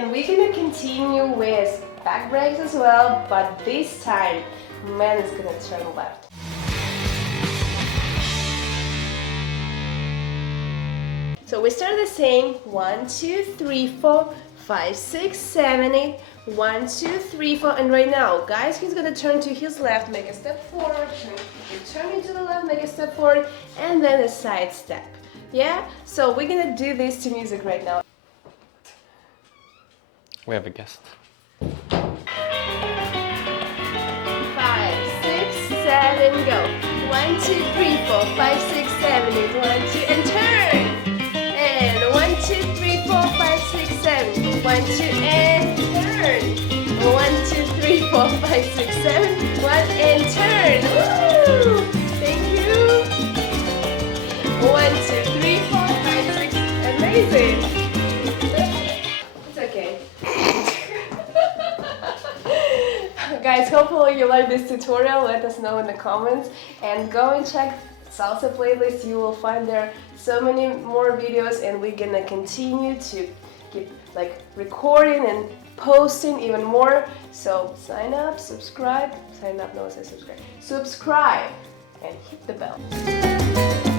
And we're gonna continue with back breaks as well, but this time man is gonna turn left. So we start the same 1, 2, 3, 4, 5, 6, 7, 8. 1, 2, 3, 4, and right now, guys, he's gonna turn to his left, make a step forward, turn into the left, make a step forward, and then a side step. Yeah? So we're gonna do this to music right now. We have a guest. 5, 6, 7, go. 1, 2, 3, 4, 5, 6, 7, 8. 1, 2, and turn. And 1, 2, 3, 4, 5, 6, 7. 1, 2, and turn. 1, 2, 3, 4, 5, 6, 7. 1 and turn. Woo! Thank you. 1, 2, 3, 4, 5, 6. Amazing. It's okay. Guys, hopefully you like this tutorial. Let us know in the comments and go and check Salsa playlist. You will find there so many more videos, and we're gonna continue to keep recording and posting even more. So sign up, subscribe, sign up, no, say subscribe. Subscribe and hit the bell.